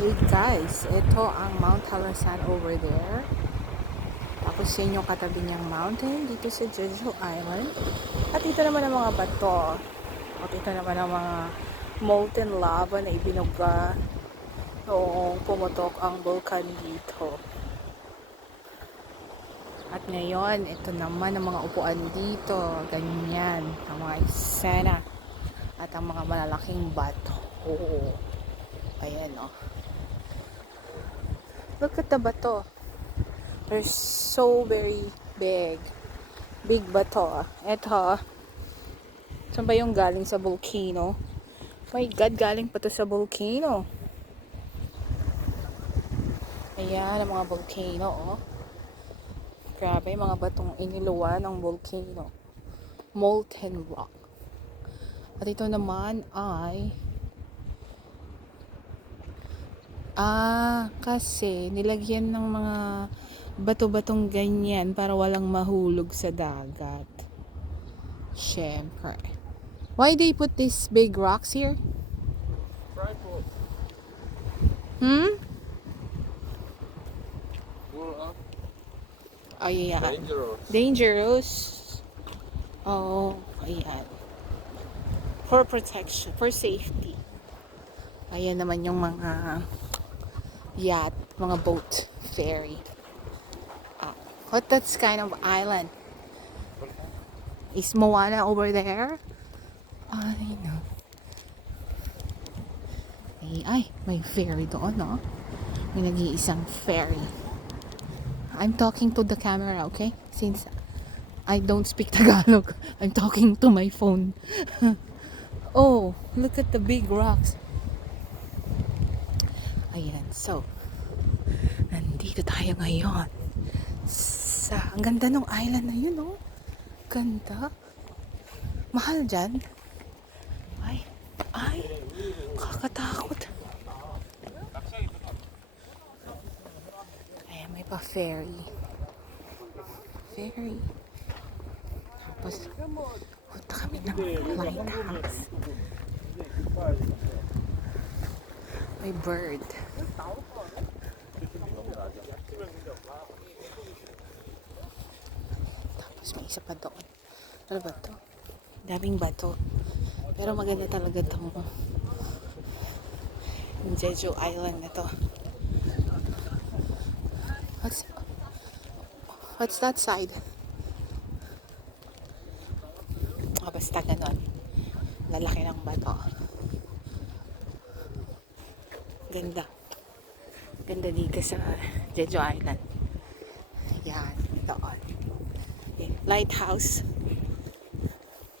Hey guys, ito ang Mount Halasan over there. Tapos yun yung katabi niyang mountain dito sa Jeju Island. At ito naman ang mga bato. At ito naman ang mga molten lava na ibinuga noong pumutok ang vulkan dito. At ngayon, ito naman ang mga upuan dito. Ganyan, ang mga eksena. At ang mga malalaking bato. Oo. Ayan o. Look at the bato. They're so very big. Big bato. Ito. Saan ba yung galing sa volcano? My God, galing pa to sa volcano. Ayan, ang mga volcano, oh. Grabe, mga batong iniluwa ng volcano. Molten rock. At ito naman ay kasi nilagyan ng mga bato-batong ganyan para walang mahulog sa dagat. Syempre. Why they put these big rocks here? Tripod. Hmm? Well, Ayan. dangerous. Dangerous. Oh, ayan. For protection, for safety. Ayan naman yung mga yacht, mga boat, ferry. What that's kind of island? Is Moana over there? I know. Ay, may ferry doon, no? May nag-iisang ferry. I'm talking to the camera, okay? Since I don't speak Tagalog, I'm talking to my phone. Oh, look at the big rocks. Ayan, so nandito tayo ngayon ang ganda ng island na yun, oh. Ganda. Mahal dyan. Ay, kakatakot. Ayan, may pa ferry. Tapos punta kami ng lighthouse. May bird. Tapos may isa pa doon. Ano ba to? Daming bato. Pero maganda talaga itong Jeju Island na to. What's that side? Basta ganon. Lalaki ng bato. Ganda. Ganda dito sa Jeju Island. Yan, doon. Lighthouse.